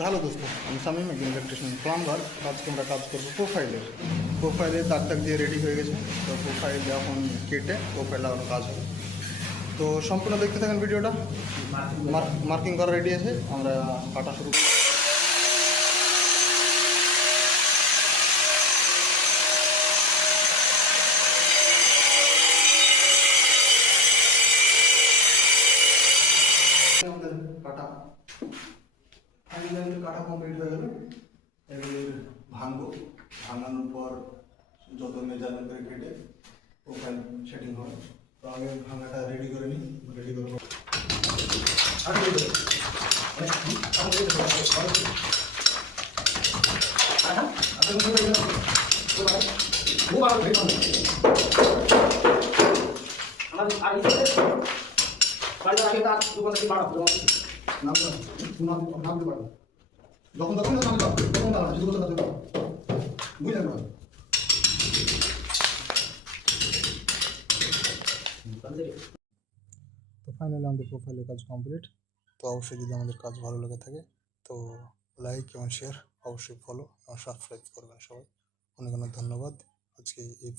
Hello দোস্ত, আমি শামীম, একজন ইলেকট্রিশিয়ান প্লাম্বার। আজকে আমরা কাজ করবো প্রোফাইলে তার টাক দিয়ে রেডি হয়ে গেছে। তো প্রোফাইল এখন কেটে প্রোফাইল লাগানো কাজ হবে। তো সম্পূর্ণ দেখতে থাকেন ভিডিওটা। মার্কিং করা রেডি আছে, আমরা কাটা শুরু করি। আমাদের কাটা কাটা কমপ্লিট হয়ে গেল। এগুলি ভাঙানোর পর যত মেজারমেন্ট করে কেটে প্রোফাইল সেটিং হয়। তো আগে ভাঙাটা রেডি করে নিই। রেডি করে যখন তখন বুঝলেন না। তো ফাইনালি আমাদের প্রোফাইলের কাজ কমপ্লিট। তো অবশ্যই যদি আমাদের কাজ ভালো লেগে থাকে তো লাইক এবং শেয়ার, অবশ্যই ফলো এবং সাবস্ক্রাইব করবেন সবাই। অনেক অনেক ধন্যবাদ। আজকে এই